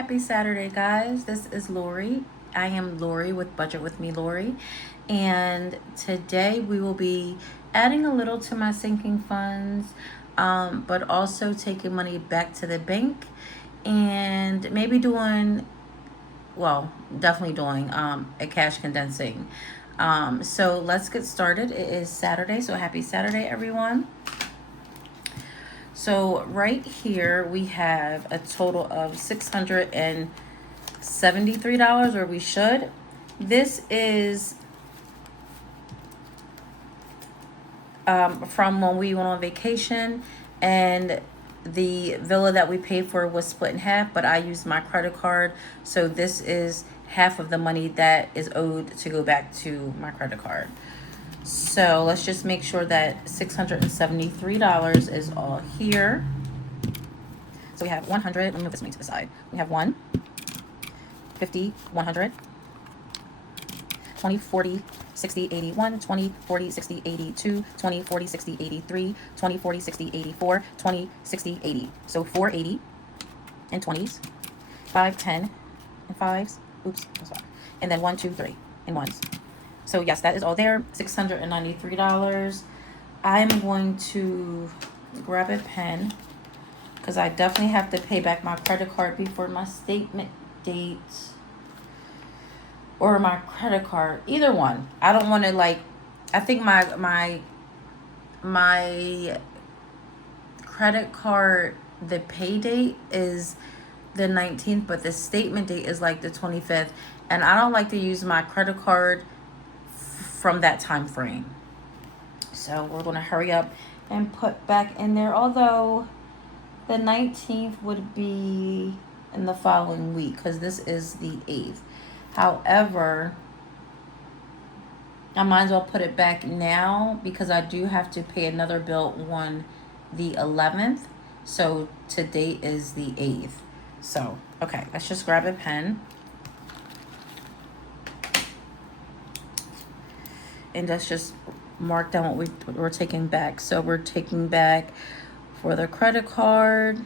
Happy Saturday, guys. This is Lori. I am Lori with Budget with Me, Lori. And today we will be adding a little to my sinking funds, but also taking money back to the bank and maybe doing, well, definitely doing a cash condensing. So let's get started. It is Saturday, so happy Saturday, everyone. So right here we have a total of $673, or we should. This is from when we went on vacation, and the villa that we paid for was split in half, but I used my credit card. So this is half of the money that is owed to go back to my credit card. So let's just make sure that $673 is all here. So we have 100, let me move this money to the side. We have 1, 50, 100, 20, 40, 60, 81, 20, 40, 60, 82, 20, 40, 60, 83, 20, 40, 60, 84, 20, 60, 80. So 480 in 20s, 5, 10 in 5s, oops, that's 5. And then 1, 2, 3 in 1s. So yes, that is all there, $693. I'm going to grab a pen because I definitely have to pay back my credit card before my statement date, or my credit card, either one. I don't want to, like, I think my credit card, the pay date is the 19th, but the statement date is like the 25th, and I don't like to use my credit card from that time frame. So we're going to hurry up and put back in there, although the 19th would be in the following week because this is the 8th. However, I might as well put it back now because I do have to pay another bill on the 11th. So today is the 8th. So, okay, let's just grab a pen. And let's just mark down what we're taking back. So we're taking back for the credit card,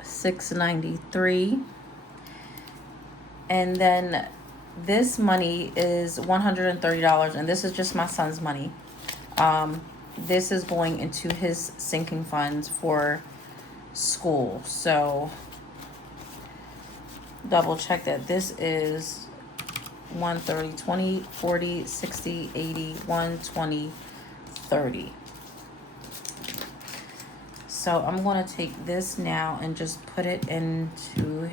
$693. And then this money is $130, and this is just my son's money. This is going into his sinking funds for school. So double check that this is 130, 20, 40, 60, 80, 120, 30. So I'm going to take this now and just put it into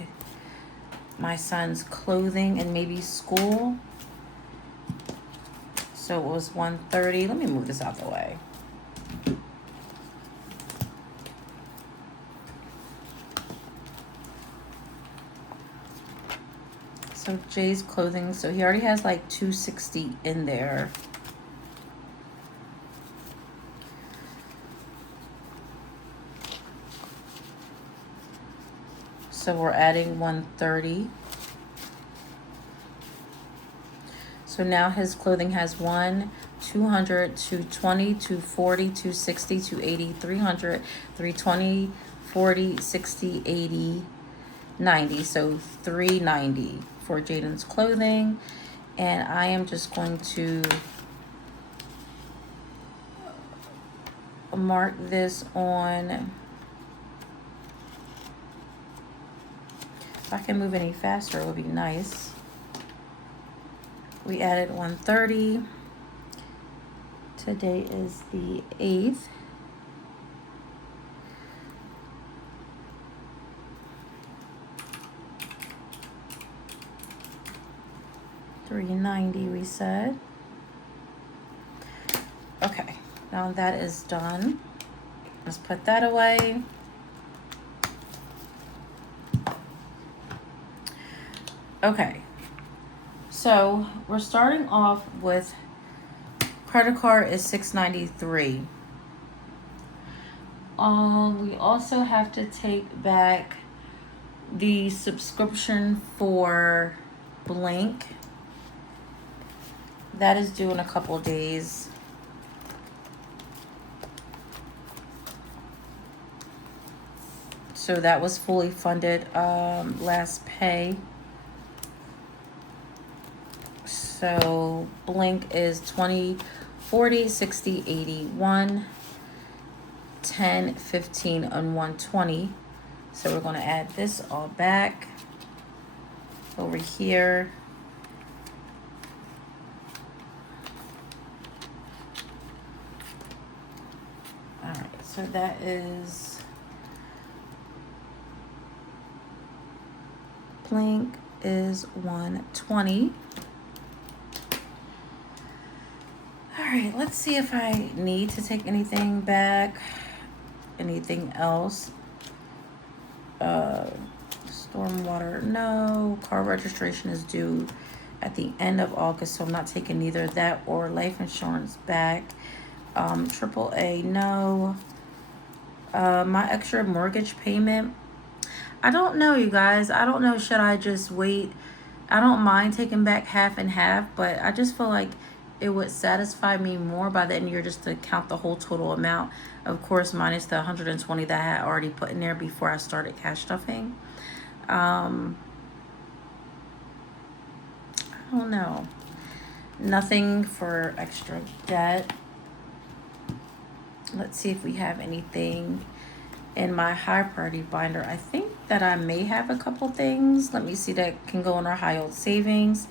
my son's clothing and maybe school. So it was 130. Let me move this out the way. So Jay's clothing, so he already has like 260 in there. So we're adding 130. So now his clothing has 1, 200, 220, 240, 260, 280, 300, 320, 40, 60, 80, 90. So 390 for Jaden's clothing. And I am just going to mark this on. If I can move any faster, it would be nice. We added 130. Today is the 8th. $390 we said. Okay, now that is done. Let's put that away. Okay, so we're starting off with credit card is $693. We also have to take back the subscription for blank. That is due in a couple of days. So that was fully funded last pay. So Blink is 20, 40, 60, 81, 10, 15, and 120. So we're going to add this all back over here. All right, so that is Blink is 120. All right, let's see if I need to take anything back. Anything else? Stormwater, no. Car registration is due at the end of August, so I'm not taking either that or life insurance back. AAA, no. My extra mortgage payment, I don't know, you guys. I don't know, should I just wait? I don't mind taking back half and half, but I just feel like it would satisfy me more by the end of the year just to count the whole total amount. Of course, minus the 120 that I had already put in there before I started cash stuffing. I don't know. Nothing for extra debt. Let's see if we have anything in my high priority binder. I think that I may have a couple things. Let me see that can go in our high yield savings.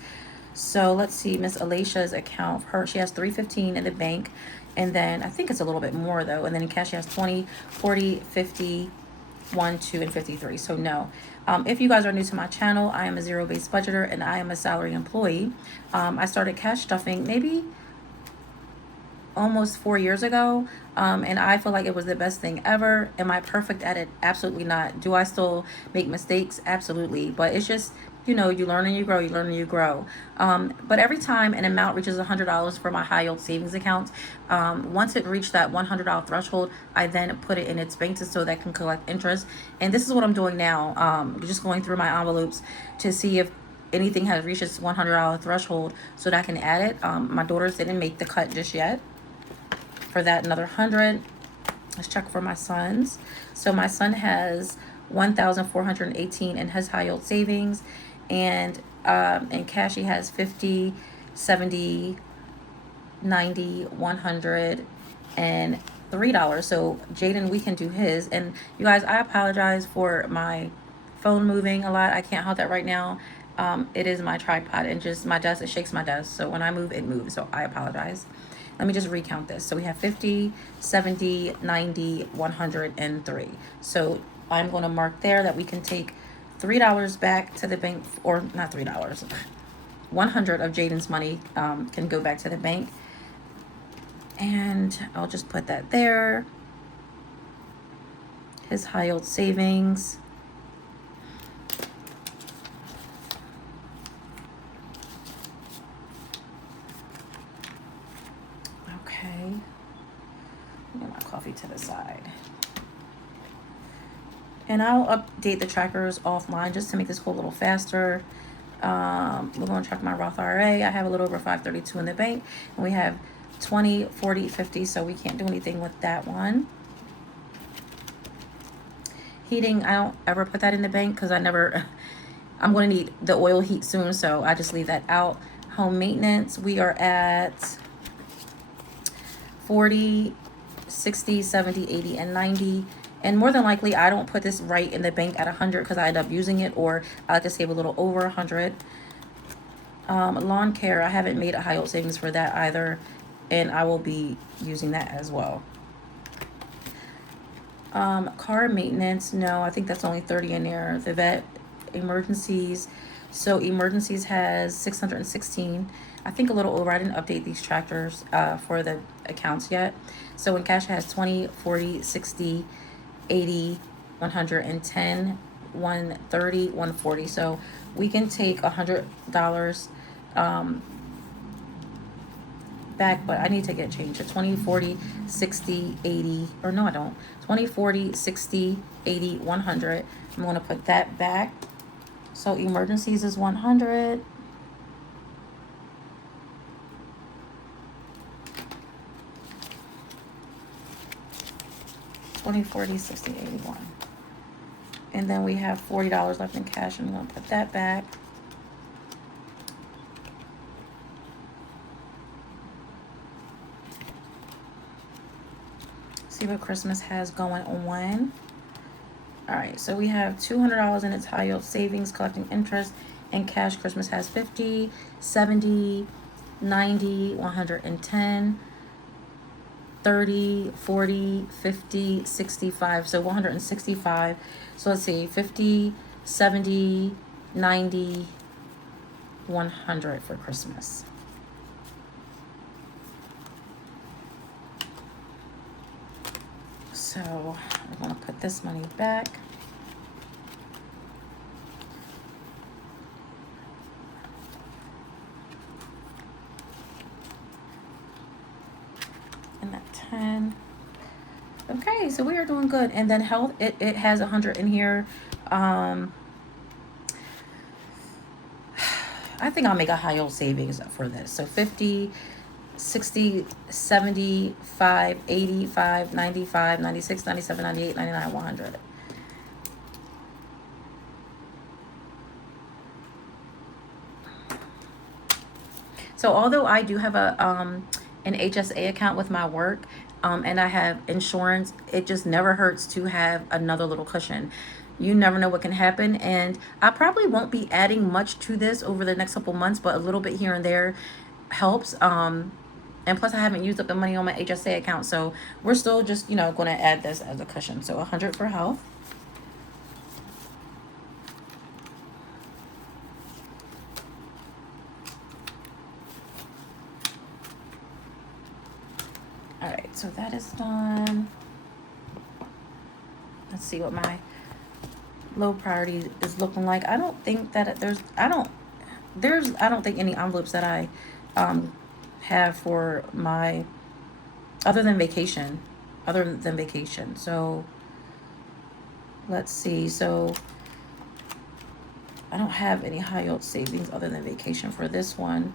So let's see, Miss Alicia's account, she has $315 in the bank, and then I think it's a little bit more though, and then in cash she has 20, 40, 50, 1, 2, and 53. So no. If you guys are new to my channel, I am a zero-based budgeter and I am a salary employee. I started cash stuffing maybe almost 4 years ago, and I feel like it was the best thing ever. Am I perfect at it? Absolutely not. Do I still make mistakes? Absolutely. But it's just, you know, you learn and you grow, you learn and you grow. But every time an amount reaches $100 for my high yield savings account, once it reached that $100 threshold, I then put it in its bank so that can collect interest. And this is what I'm doing now. Just going through my envelopes to see if anything has reached its $100 threshold so that I can add it. My daughters didn't make the cut just yet. For that, another 100. Let's check for my sons. So my son has 1,418 in his high yield savings, and in cash he has 50, 70, 90, 100, and $3. So Jaden, we can do his. And you guys, I apologize for my phone moving a lot. I can't hold that right now. It is my tripod and just my desk, it shakes my desk. So when I move, it moves. So I apologize. Let me just recount this. So we have 50, 70, 90, 100, and 3. So I'm going to mark there that we can take $3 back to the bank, or not $3, 100 of Jaden's money can go back to the bank. And I'll just put that there. His high yield savings. Okay. Get my coffee to the side. And I'll update the trackers offline just to make this go a little faster. We're going to track my Roth IRA. I have a little over 532 in the bank. And we have 20, 40, 50, so we can't do anything with that one. Heating, I don't ever put that in the bank because I'm going to need the oil heat soon, so I just leave that out. Home maintenance, we are at 40, 60, 70, 80, and 90. And more than likely, I don't put this right in the bank at 100 because I end up using it, or I like to save a little over 100. Lawn care, I haven't made a high yield savings for that either, and I will be using that as well. Car maintenance, no, I think that's only 30 in there. The vet, emergencies, so emergencies has 616. I think a little over. I didn't update these tractors for the accounts yet. So in cash it has 20, 40, 60, 80, 110, 130, 140. So we can take $100 back, but I need to get changed to 20, 40, 60, 80, or no, I don't. 20, 40, 60, 80, 100. I'm going to put that back. So emergencies is 100. $20, 40, 60, 81. And then we have $40 left in cash. I'm going to put that back. See what Christmas has going on. All right, so we have $200 in its high yield savings, collecting interest and cash. Christmas has 50, 70, 90, 110, 30, 40, 50, 65. So 165. So let's see, 50, 70, 90, 100 for Christmas. So we're going to put this money back. And that 10. Okay, so we are doing good. And then health, it has 100 in here. I think I'll make a high yield savings for this. So 50, 60, 75, 85, 95, 96, 97, 98, 99, 100. So although I do have a an HSA account with my work, and I have insurance, it just never hurts to have another little cushion. You never know what can happen, and I probably won't be adding much to this over the next couple months, but a little bit here and there helps. And plus I haven't used up the money on my HSA account, so we're still just, you know, going to add this as a cushion. So 100 for health. All right, so that is done. Let's see what my low priority is looking like. I don't think that I don't think any envelopes that I have for my other than vacation. So let's see. So I don't have any high yield savings other than vacation for this one.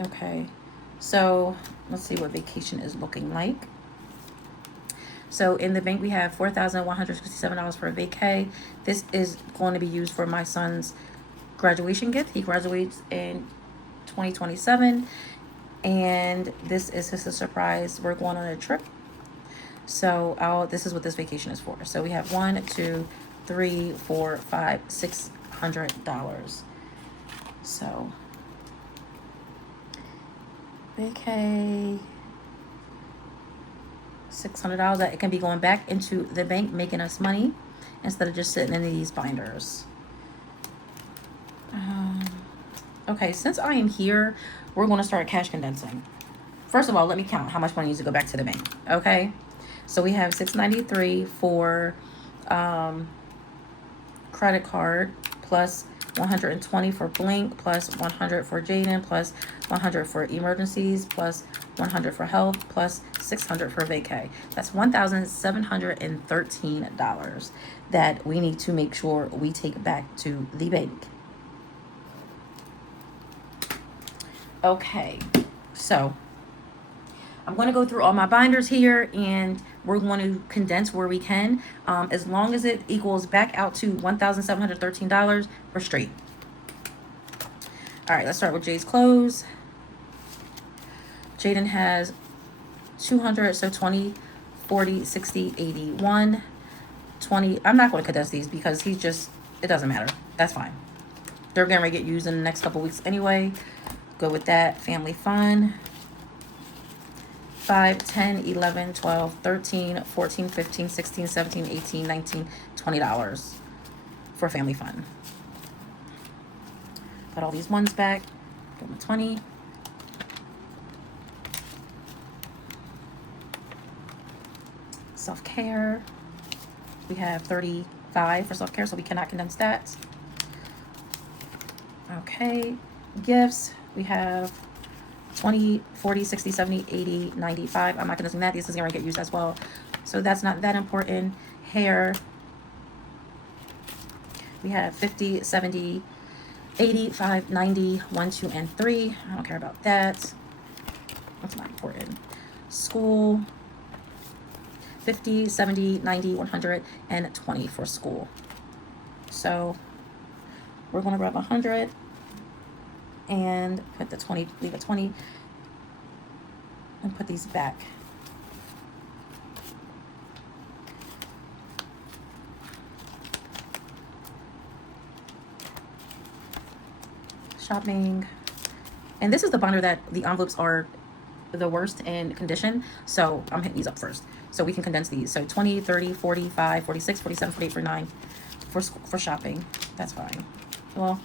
Okay, so let's see what vacation is looking like. So in the bank, we have $4,167 for a vacay. This is going to be used for my son's graduation gift. He graduates in 2027, and this is his surprise. We're going on a trip. So this is what this vacation is for. So we have $1, 2, 3, 4, 5, $600. So vacay. $600 that it can be going back into the bank, making us money instead of just sitting in these binders. Okay, since I am here, we're going to start cash condensing. First of all, let me count how much money needs to go back to the bank. Okay, so we have $693 for credit card, plus $120 for Blink, plus $100 for Jaden, plus $100 for emergencies, plus $100 for health, plus $600 for vacay. That's $1,713 that we need to make sure we take back to the bank. Okay, so I'm going to go through all my binders here, and we're going to condense where we can. As long as it equals back out to $1,713, we're straight. All right, let's start with Jay's clothes. Jaden has 200, so 20, 40, 60, 81, 20. I'm not going to condense these because it doesn't matter. That's fine. They're going to get used in the next couple weeks anyway. Go with that. Family fun. 5, 10, 11, 12, 13, 14, 15, 16, 17, 18, 19, $20 for family fun. Put all these ones back. Give them 20. Self-care. We have 35 for self-care, so we cannot condense that. Okay. Gifts. We have 20, 40, 60, 70, 80, 95. I'm not condensing that. This is going to get used as well. So that's not that important. Hair. We have 50, 70, 85, 90, 1, 2, and 3. I don't care about that. That's not important. School, 50, 70, 90, 100, and 20 for school. So we're going to grab 100 and put the 20, leave a 20, and put these back. Shopping. And this is the binder that the envelopes are the worst in condition, so I'm hitting these up first so we can condense these. So 20, 30, 45, 46, 47, 48, 49 for shopping. That's fine. Well,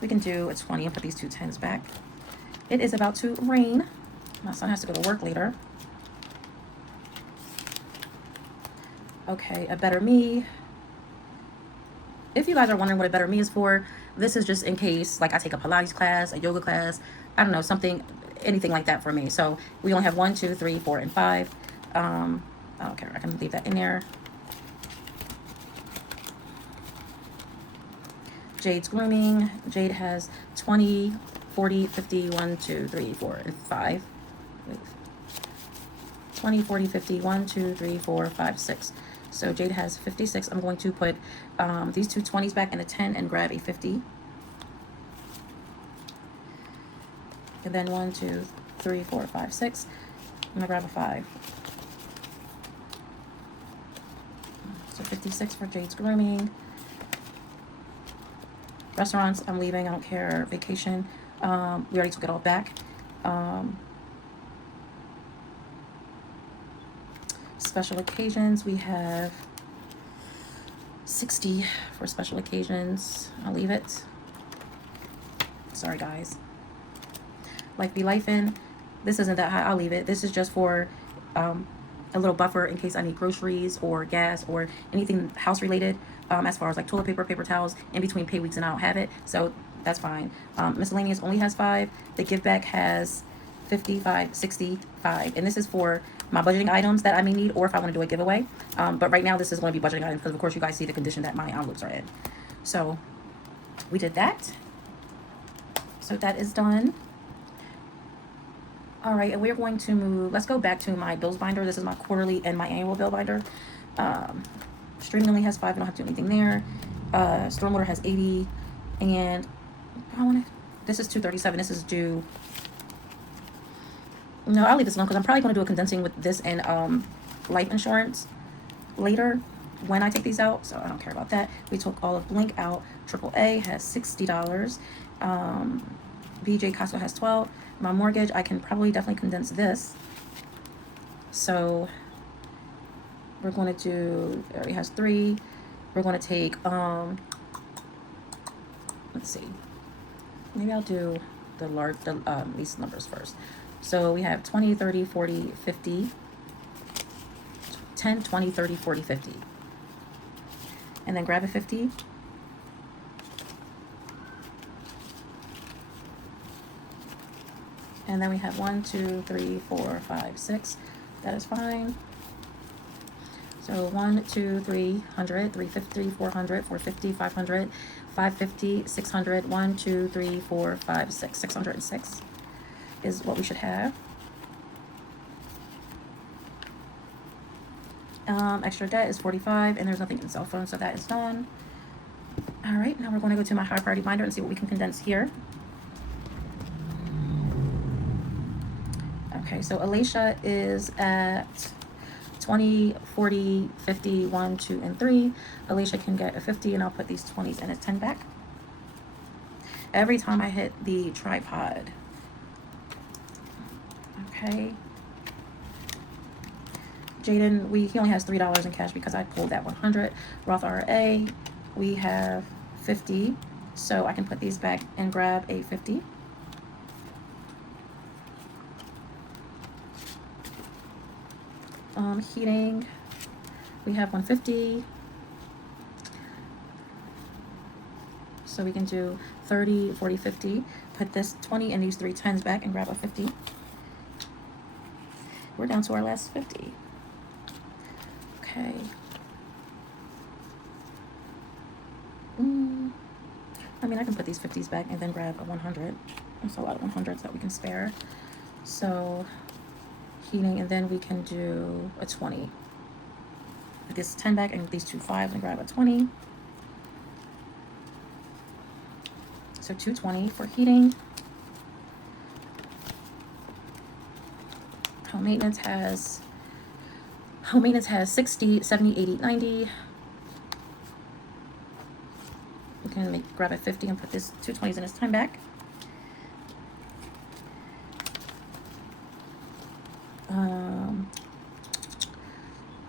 we can do a 20 and put these two 10s back. It is about to rain. My son has to go to work later. Okay, a Better Me. If you guys are wondering what a Better Me is for, this is just in case, like, I take a Pilates class, a yoga class, I don't know, something, anything like that for me. So we only have 1, 2, 3, 4, and 5. I don't care. I can leave that in there. Jade's Grooming. Jade has 20, 40, 50, 1, 2, 3, 4, and 5. 20, 40, 50, 1, 2, 3, 4, 5, 6. So Jade has 56. I'm going to put these two 20s back in a 10 and grab a 50. And then 1, 2, 3, 4, 5, 6. I'm going to grab a 5. So 56 for Jade's Grooming. Restaurants, I'm leaving. I don't care. Vacation, we already took it all back. Special occasions, we have 60 for special occasions. I'll leave it. Sorry, guys. Life Be Lifin'. This isn't that high. I'll leave it. This is just for a little buffer in case I need groceries or gas or anything house related. As far as like toilet paper, paper towels, in between pay weeks and I don't have it. So that's fine. Miscellaneous only has 5. The give back has 55, 65. And this is for my budgeting items that I may need or if I want to do a giveaway. But right now this is going to be budgeting items because of course you guys see the condition that my envelopes are in. So we did that. So that is done. All right, and we're going to move, let's go back to my bills binder. This is my quarterly and my annual bill binder. Streaming only has 5, I don't have to do anything there. Stormwater has 80, and this is 237, this is due. No, I'll leave this alone because I'm probably going to do a condensing with this and life insurance later when I take these out, so I don't care about that. We took all of Blink out. AAA has $60. BJ Costco has 12. My mortgage, I can probably definitely condense this. So we're going to do, it already has 3. We're going to take, let's see. Maybe I'll do the least numbers first. So we have 20, 30, 40, 50, 10, 20, 30, 40, 50. And then grab a 50. And then we have 1, 2, 3, 4, 5, 6. That is fine. So 1, 2, 300, 350, 400, 450, 500, 550, 600, 1, 2, 3, 4, 5, 6. 606 is what we should have. Extra debt is 45, and there's nothing in cell phone, so that is done. All right, now we're going to go to my high priority binder and see what we can condense here. Okay, so Alicia is at 20, 40, 50, 1, 2, and 3. Alicia can get a 50, and I'll put these 20s and a 10 back. Every time I hit the tripod. Okay. Jaden, he only has $3 in cash because I pulled that 100. Roth IRA, we have 50, so I can put these back and grab a 50. Heating, we have 150. So we can do 30, 40, 50. Put this 20 and these 3 10s back and grab a 50. We're down to our last 50. Okay. I mean, I can put these 50s back and then grab a 100. There's a lot of 100s that we can spare. So heating, and then we can do a 20. With this 10 back and these two fives and grab a 20. So 220 for heating. Home maintenance has 60, 70, 80, 90. We can grab a 50 and put this 220s in his time back.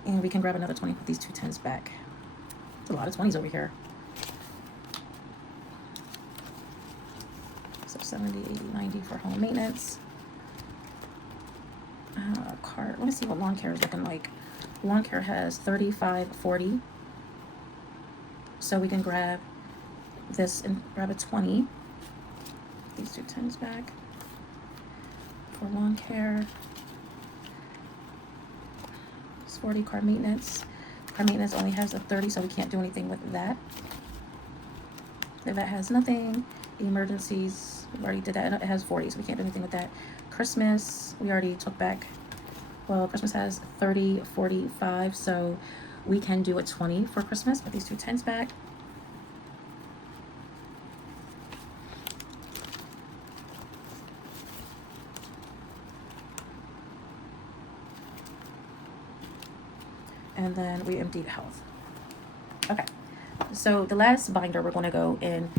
And we can grab another 20, put these 210s back. There's a lot of 20s over here. So 70, 80, 90 for home maintenance. Cart. Let me see what lawn care is looking like. Lawn care has 35, 40. So we can grab this and grab a 20. These 210s back for lawn care. 40 car maintenance. Car maintenance only has a 30, so we can't do anything with that. That has nothing. Emergencies, we already did that. It has 40, so we can't do anything with that. Christmas, we already took back. Well, Christmas has 30, 45, so we can do a 20 for Christmas. Put these 210s back. And then we emptied health. Okay, so the last binder we're going to go in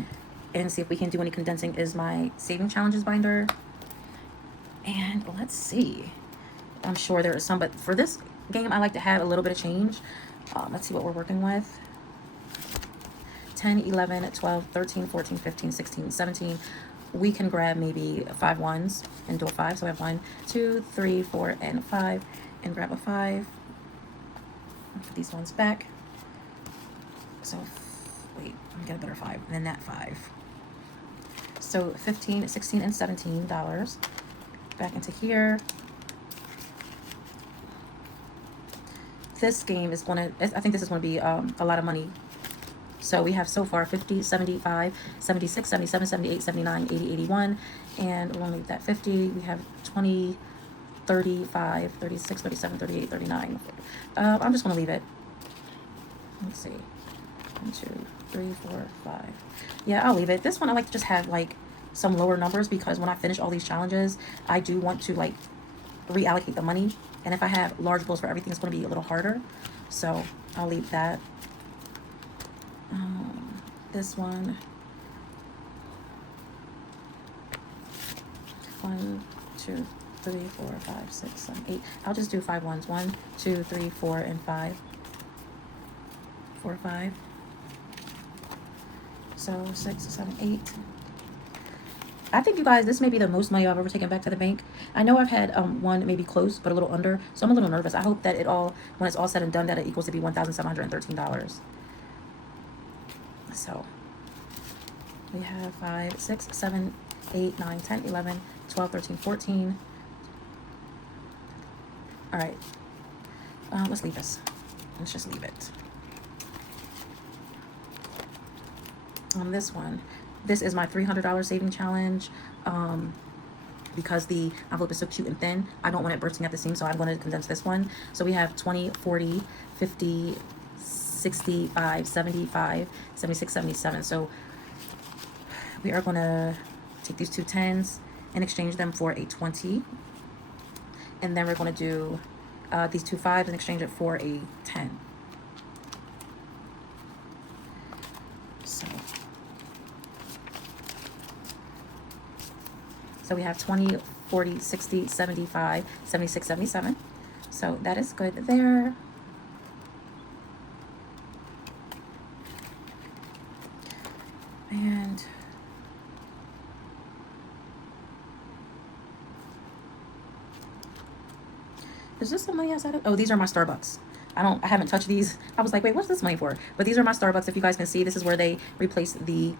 and see if we can do any condensing is my saving challenges binder. And let's see. I'm sure there is some, but for this game, I like to have a little bit of change. Let's see what we're working with. 10, 11, 12, 13, 14, 15, 16, 17. We can grab maybe 5 ones and do a 5. So we have 1, 2, 3, 4, and 5. And grab a 5. Put these ones back. So, wait, let me get a better 5 than that 5. So 15, 16, and $17 back into here. This game is going to, I think this is going to be a lot of money. So we have so far 50, 75, 76, 77, 78, 79, 80, 81. And we're going to leave that 50. We have 20, 35, 36, 37, 38, 39. I'm just going to leave it. Let's see. 1, 2, 3, 4, 5. Yeah, I'll leave it. This one I like to just have like some lower numbers because when I finish all these challenges, I do want to like reallocate the money. And if I have large bills for everything, it's going to be a little harder. So I'll leave that. This one. 1, 2, 3, 4, 5, 6, 7, 8. I'll just do 5 ones. 1, 2, 3, 4, and 5. 4, 5. So 6, 7, 8. I think, you guys, this may be the most money I've ever taken back to the bank. I know I've had one maybe close, but a little under. So I'm a little nervous. I hope that when it's all said and done, that it equals to be $1,713. So we have 5, 6, 7, 8, 9, 10, 11, 12, 13, 14. All right. Let's leave this. Let's just leave it. On this one, this is my $300 saving challenge. Because the envelope is so cute and thin, I don't want it bursting at the seams, so I'm going to condense this one. So we have 20, 40, 50, 65, 75, 76, 77. So we are going to take these 2 10s and exchange them for a 20. And then we're going to do these 2 5s and exchange it for a 10. So we have 20, 40, 60, 75, 76, 77. So that is good there. And is this the money outside of? Oh, these are my Starbucks. I haven't touched these. I was like, wait, what's this money for? But these are my Starbucks. If you guys can see, this is where they replace the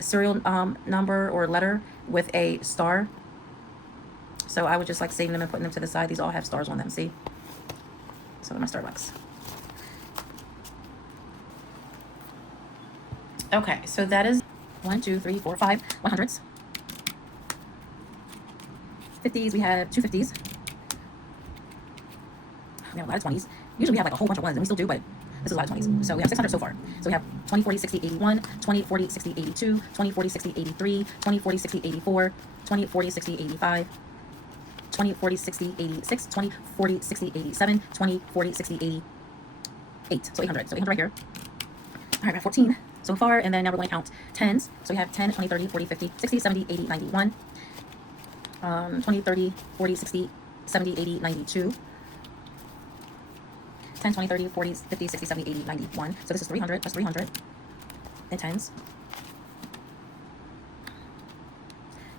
serial number or letter with a star. So I would just like saving them and putting them to the side. These all have stars on them, see? So they're my Starbucks. Okay, so that is 1, 2, 3, 4, 5 100s. 50s, we have 2 50s. We have a lot of 20s. Usually we have like a whole bunch of ones, and we still do, but this is a lot of 20s. So we have 600 so far. So we have 20, 40, 60, 81, 20, 40, 60, 82, 20, 40, 60, 83, 20, 40, 60, 84, 20, 40, 60, 85, 20, 40, 60, 86, 20, 40, 60, 87, 20, 40, 60, 88. So 800. So 800 right here. All right, we have 14 so far, and then now we're going to count 10s. So we have 10, 20, 30, 40, 50, 60, 70, 80, 91, 20, 30, 40, 60, 70, 80, 92, 10, 20, 30, 40, 50, 60, 70, 80, 91. So this is 300 plus 300 in 10s.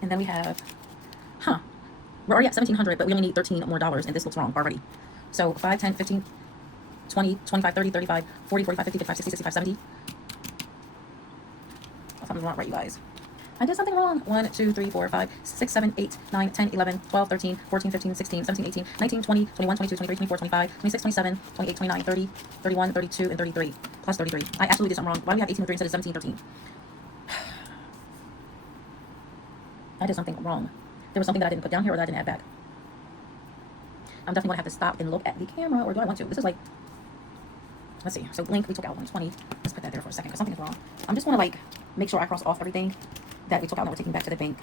And then we have, we're already at 1,700, but we only need $13 more, and this looks wrong already. So 5, 10, 15, 20, 25, 30, 35, 40, 45, 50, 55, 60, 65, 70. Something's wrong, right, you guys? I did something wrong. 1, 2, 3, 4, 5, 6, 7, 8, 9, 10, 11, 12, 13, 14, 15, 16, 17, 18, 19, 20, 21, 22, 23, 24, 25, 26, 27, 28, 29, 30, 31, 32, and 33. Plus 33. I absolutely did something wrong. Why do we have 18 with 3 instead of 17, 13? I did something wrong. There was something that I didn't put down here or that I didn't add back. I'm definitely going to have to stop and look at the camera, or do I want to? This is like, let's see. So link, we took out 120. Let's put that there for a second because something is wrong. I'm just want to like make sure I cross off everything that we took out and that we're taking back to the bank.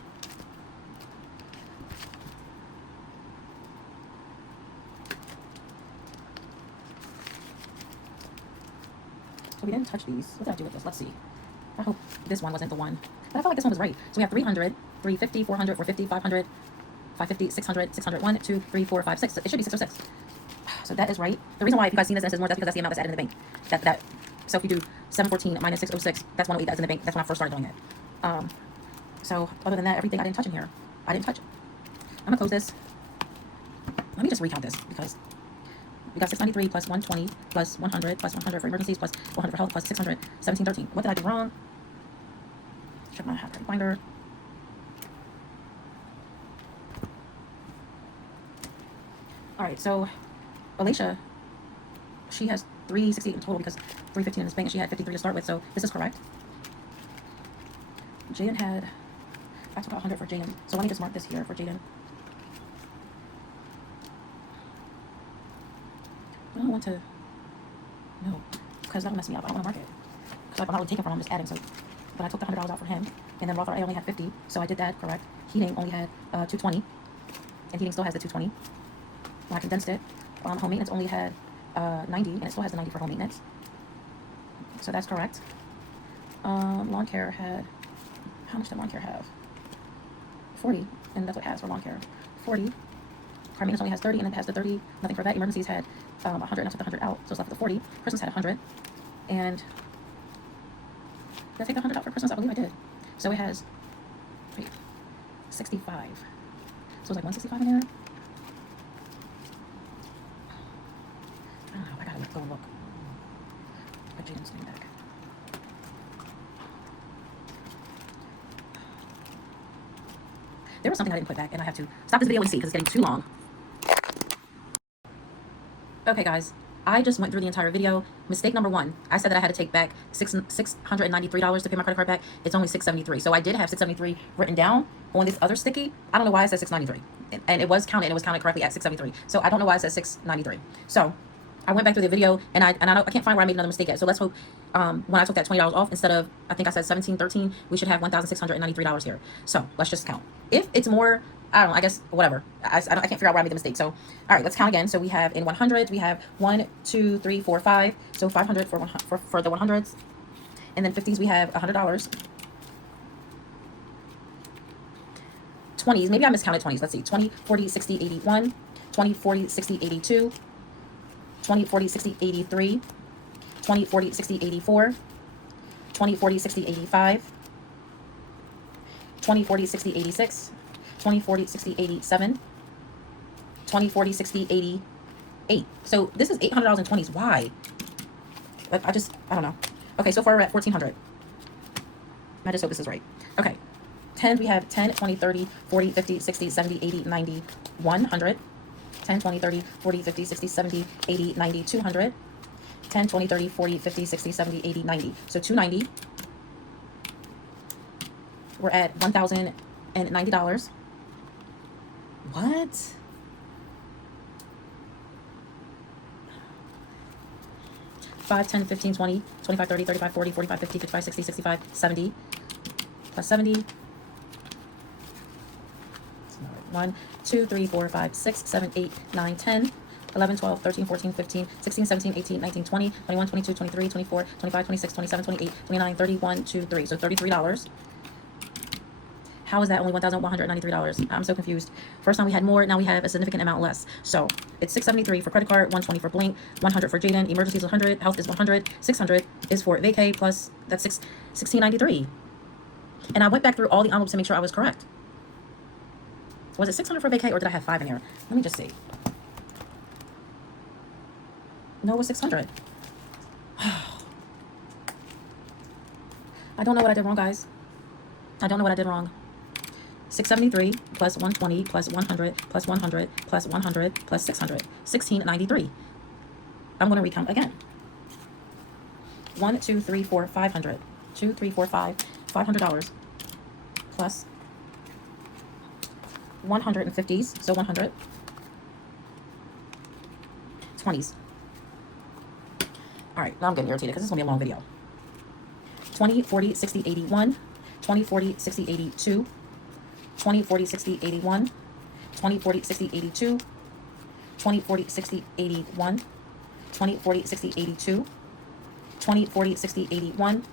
So we didn't touch these. What did I do with this? Let's see. I hope this one wasn't the one. But I felt like this one was right. So we have 300, 350, 400, 450, 500, 550, 600, 600, 1, 2, 3, 4, 5, 6. It should be 606. So that is right. The reason why, if you guys seen this and it says more, that's because that's the amount that's added in the bank. So if you do 714 minus 606, that's 108 that's in the bank. That's when I first started doing it. So other than that, everything I didn't touch in here. I didn't touch it. I'm gonna close this. Let me just recount this because we got 693 plus 120 plus 100 plus 100 for emergencies plus 100 for health plus 600, 1713. What did I do wrong? Check my half binder. All right, so Alicia, she has 360 in total because 315 in this bank, and she had 53 to start with, so this is correct. Jaden had, I took out 100 for Jaden, so let me just mark this here for Jaden. I don't want to, no, because that'll mess me up. I don't want to mark it because I'm not really taking from him, I'm just adding. So, but I took the $100 out for him, and then Roth I only had 50, so I did that correct. Heating only had 220, and heating still has the 220. When I condensed it, home maintenance only had 90, and it still has the 90 for home maintenance. So that's correct. Lawn care had, how much did lawn care have? 40, and that's what it has for lawn care. 40. Car maintenance only has 30, and it has the 30. Nothing for that. Emergencies had 100, and I took the 100 out, so it's left with the 40. Christmas had 100, and did I take the 100 out for Christmas? I believe I did. So it has, 65. So it's like 165 in there. I don't know. I gotta go and look. Put Jaden's name back. There was something I didn't put back, and I have to stop this video and see because it's getting too long. Okay, guys. I just went through the entire video. Mistake number 1. I said that I had to take back $693 to pay my credit card back. It's only $673. So I did have $673 written down on this other sticky. I don't know why it says $693. And it was counted, and it was counted correctly at $673. So I don't know why it says $693. So I went back through the video, and I can't find where I made another mistake at. So let's hope when I took that $20 off, instead of, I think I said $1,713, we should have $1,693 here. So let's just count. If it's more, I don't know, I guess, whatever. I can't figure out where I made the mistake. So, all right, let's count again. So we have in 100s, we have 1, 2, 3, 4, 5. So 500 for the 100s. And then 50s, we have $100. 20s, maybe I miscounted 20s. Let's see, 20, 40, 60, 81. 20, 40, 60, 82. 20, 40, 60, 83. 20, 40, 60, 84. 20, 40, 60, 85. 20, 40, 60, 86. 20, 40, 60, 87. 20, 40, 60, 88. So this is $800 in 20s. Why? Like, I don't know. Okay, so far we're at 1,400. I just hope this is right. Okay. 10, we have 10, 20, 30, 40, 50, 60, 70, 80, 90, 100. 10, 20, 30, 40, 50, 60, 70, 80, 90, 200. 10, 20, 30, 40, 50, 60, 70, 80, 90. So 290. We're at $1,090. What? Five, 10, 15, 20, 25, 30, 35, 40, 45, 50, 55, 60, 65, 70, plus 70. 1, 2, 3, 4, 5, 6, 7, 8, 9, 10, 11, 12, 13, 14, 15, 16, 17, 18, 19, 20, 21, 22, 23, 24, 25, 26, 27, 28, 29, 30, 1, 2, 3. So $33. How is that only $1,193? I'm so confused. First time we had more, now we have a significant amount less. So it's $673 for credit card, $120 for Blink, $100 for Jaden, emergencies $100, health is $100, $600 is for vacay plus that's $1693. And I went back through all the envelopes to make sure I was correct. Was it $600 for vacay or did I have 5 in here? Let me just see. No, it was $600. I don't know what I did wrong, guys. I don't know what I did wrong. 673 plus 120 plus 100 plus 100 plus 100 plus 600. 1693. I'm going to recount again. 1, 2, 3, 4, 500. 2, 3, 4, 5. $500 plus 150s. So 100. 20s. All right, now I'm getting irritated because this is going to be a long video. 20, 40, 60, 81. 20, 40, 60, 82. 20, 40, 60, 81. 20, 40, 60, 82. 20, 40, 60, 81. 20, 40, 60, 82. 20, 40, 60, 81.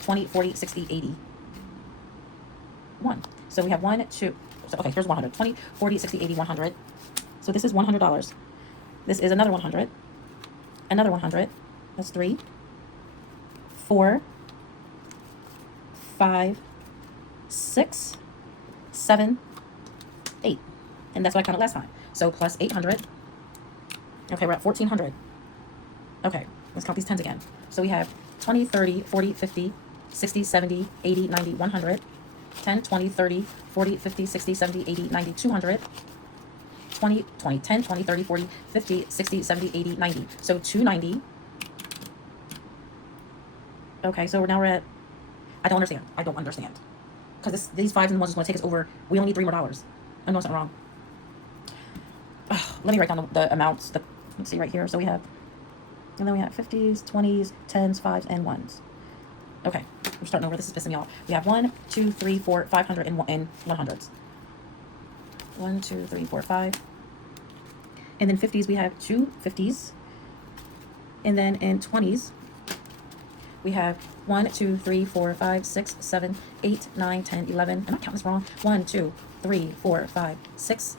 20, 40, 60, 81. So we have 1, 2. So, okay, here's 100. 20, 40, 60, 80, 100. So this is $100. This is another 100. Another 100. That's 3, 4, 5, 6, 7, 8. And that's what I counted last time. So plus 800. Okay, we're at 1400. Okay, let's count these 10s again. So we have 20, 30, 40, 50, 60, 70, 80, 90, 100. 10, 20, 30, 40, 50, 60, 70, 80, 90, 200. 20, 20, 10, 20, 30, 40, 50, 60, 70, 80, 90. So 290. Okay, so now we're at, I don't understand. I don't understand. Because these 5s and 1s is going to take us over. We only need $3 more. I know something wrong. Ugh, let me write down the amounts. Let's see right here. So we have, and then we have 50s, 20s, 10s, 5s, and 1s. Okay, we're starting over. This is pissing me off. We have 1, 2, 3, 4, 500, and 100s. 1, 2, 3, 4, 5. And then 50s, we have 2 50s. And then in 20s, we have 1, 2, 3, 4, 5, 6, 7, 8, 9, 10, 11. Am I counting this wrong? 1, 2, 3, 4, 5, 6,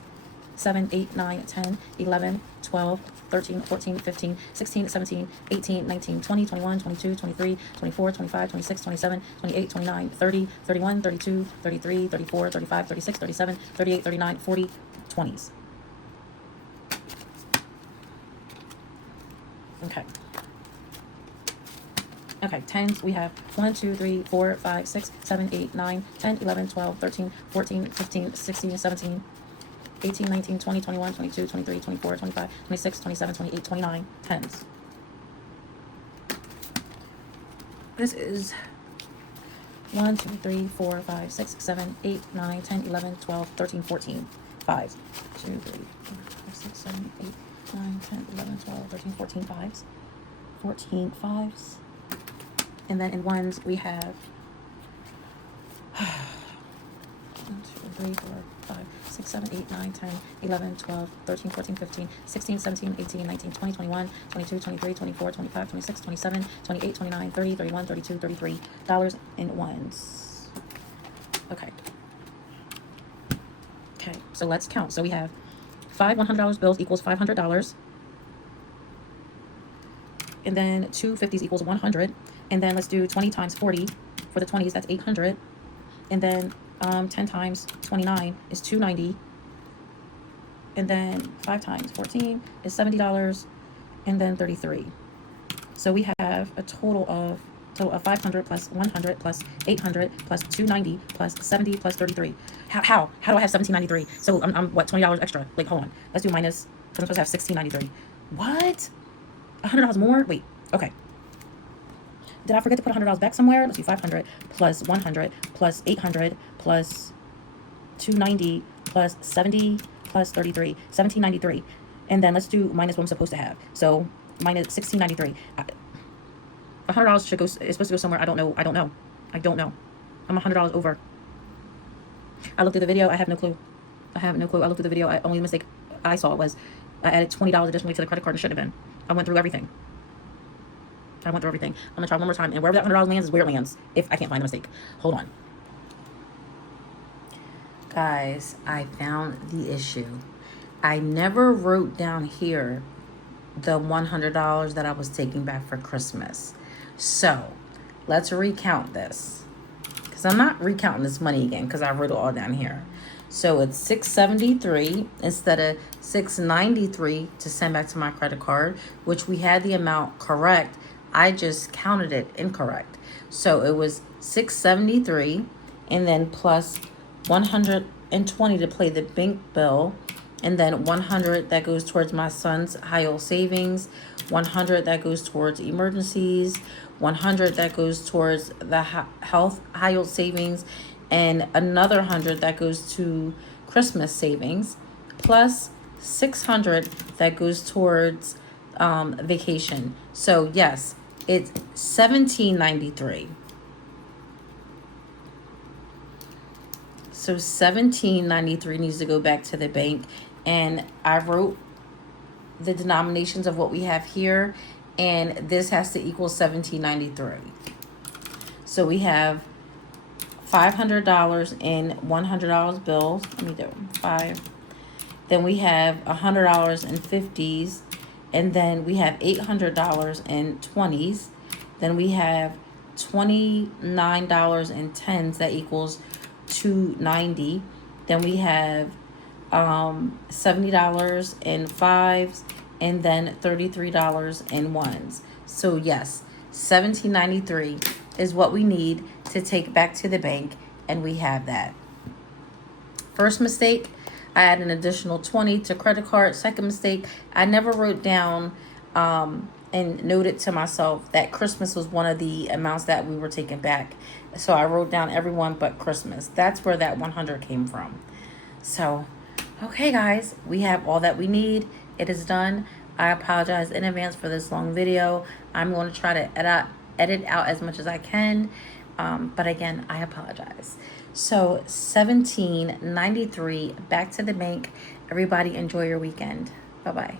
7, 8, 9, 10, 11, 12, 13, 14, 15, 16, 17, 18, 19, 20, 21, 22, 23, 24, 25, 26, 27, 28, 29, 30, 31, 32, 33, 34, 35, 36, 37, 38, 39, 40, 20s. Okay. Okay, 10s, we have 1, 2, 3, 4, 5, 6, 7, 8, 9, 10, 11, 12, 13, 14, 15, 16, 17, 18, 19, 20, 21, 22, 23, 24, 25, 26, 27, 28, 29, 10s. This is 1, 2, 3, 4, 5, 6, 7, 8, 9, 10, 11, 12, 13, 14, 5s. 2, 3, 4, 5, 6, 7, 8, 9, 10, 11, 12, 13, 14, 5s. 14 5s. And then in 1s, we have 1, 2, 3, 4, 5, 6, 7, 8, 9, 10, 11, 12, 13, 14, 15, 16, 17, 18, 19, 20, 21, 22, 23, 24, 25, 26, 27, 28, 29, 30, 31, 32, $33 in 1s. Okay. Okay, so let's count. So we have 5 $100 bills equals $500. And then 2 50s equals 100. And then let's do 20 times 40 for the 20s, that's 800. And then 10 times 29 is 290. And then 5 times 14 is $70. And then 33. So we have a total of 500 plus 100 plus 800 plus 290 plus 70 plus 33. How do I have 1793? So I'm what, $20 extra? Like, hold on. Let's do minus, because I'm supposed to have 1693. What? $100 more? Wait, okay. Did I forget to put $100 back somewhere? Let's do 500 plus 100 plus 800 plus 290 plus 70 plus 33, 1793. And then let's do minus what I'm supposed to have. So minus 1693. $100 should go, it's supposed to go somewhere. I don't know. I'm $100 over. I looked through the video. I have no clue. I looked through the video. Only mistake I saw was I added $20 additionally to the credit card and shouldn't have been. I went through everything. I'm gonna try one more time, and wherever that $100 lands is where it lands, if I can't find the mistake. Hold on. Guys, I found the issue. I never wrote down here the $100 that I was taking back for Christmas. So let's recount this, because I'm not recounting this money again because I wrote it all down here. So it's $673 instead of $693 to send back to my credit card, which we had the amount correct. I just counted it incorrect. So it was $673 and then plus $120 to pay the bank bill, and then $100 that goes towards my son's high yield savings, $100 that goes towards emergencies, $100 that goes towards the health high yield savings, and another $100 that goes to Christmas savings, plus $600 that goes towards vacation. So yes, it's $1793. So $1793 needs to go back to the bank, and I wrote the denominations of what we have here, and this has to equal $1793. So we have $500 in $100 bills. Let me do 5. Then we have $100 in 50s, and then we have $800 in 20s. Then we have $29 in 10s. That equals $290. Then we have $70 in 5s, and then $33 in 1s. So yes, $1793 is what we need to take back to the bank, and we have that. First mistake, I add an additional $20 to credit card. Second mistake, I never wrote down and noted to myself that Christmas was one of the amounts that we were taking back. So I wrote down everyone but Christmas. That's where that 100 came from. So, okay guys, we have all that we need. It is done. I apologize in advance for this long video. I'm going to try to edit out as much as I can. But again, I apologize. So $1793 back to the bank. Everybody enjoy your weekend. Bye-bye.